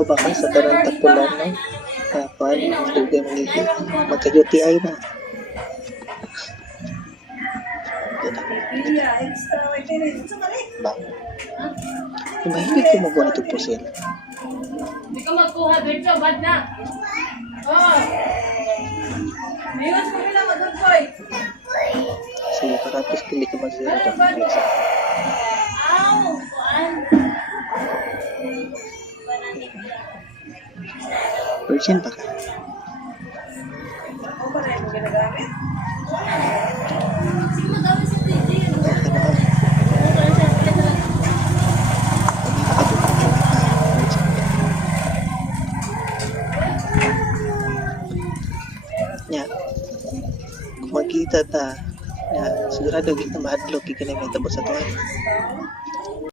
trabaho ba ka sa tarang tapulan no? Kapan, dugay magiging magka-UTI na. Ba? Kung mahilig ko magawa nito po sila. Hindi ka magkuha, Berto, bad na. Oh. Mayos mo nila, madod boy. Sige, para tapos hindi ka mag-zero. Ow, kuan. Persian pa ka? Ako pa rin mo ginagamit? Sige, madami sa TV. Okay na ka. Nya, kung magkita ta, sigurado kita mahadlok, ikanay may tabo sa tuwan.